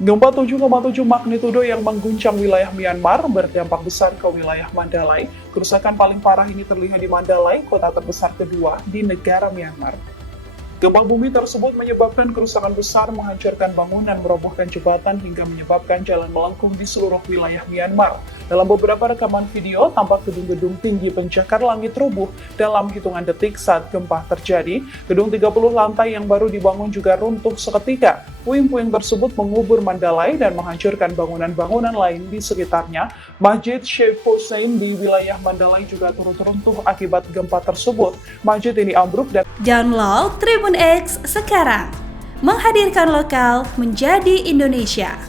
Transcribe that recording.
Gempa 7,7 magnitudo yang mengguncang wilayah Myanmar berdampak besar ke wilayah Mandalay. Kerusakan paling parah ini terlihat di Mandalay, kota terbesar kedua di negara Myanmar. Gempa bumi tersebut menyebabkan kerusakan besar, menghancurkan bangunan, merobohkan jembatan, hingga menyebabkan jalan melengkung di seluruh wilayah Myanmar. Dalam beberapa rekaman video, tampak gedung-gedung tinggi pencakar langit roboh dalam hitungan detik saat gempa terjadi. Gedung 30 lantai yang baru dibangun juga runtuh seketika. Puing-puing tersebut mengubur Mandalay dan menghancurkan bangunan-bangunan lain di sekitarnya. Masjid Sheikh Hussein di wilayah Mandalay juga turut runtuh akibat gempa tersebut. Masjid ini ambruk dan Download Tribun X sekarang, menghadirkan lokal menjadi Indonesia.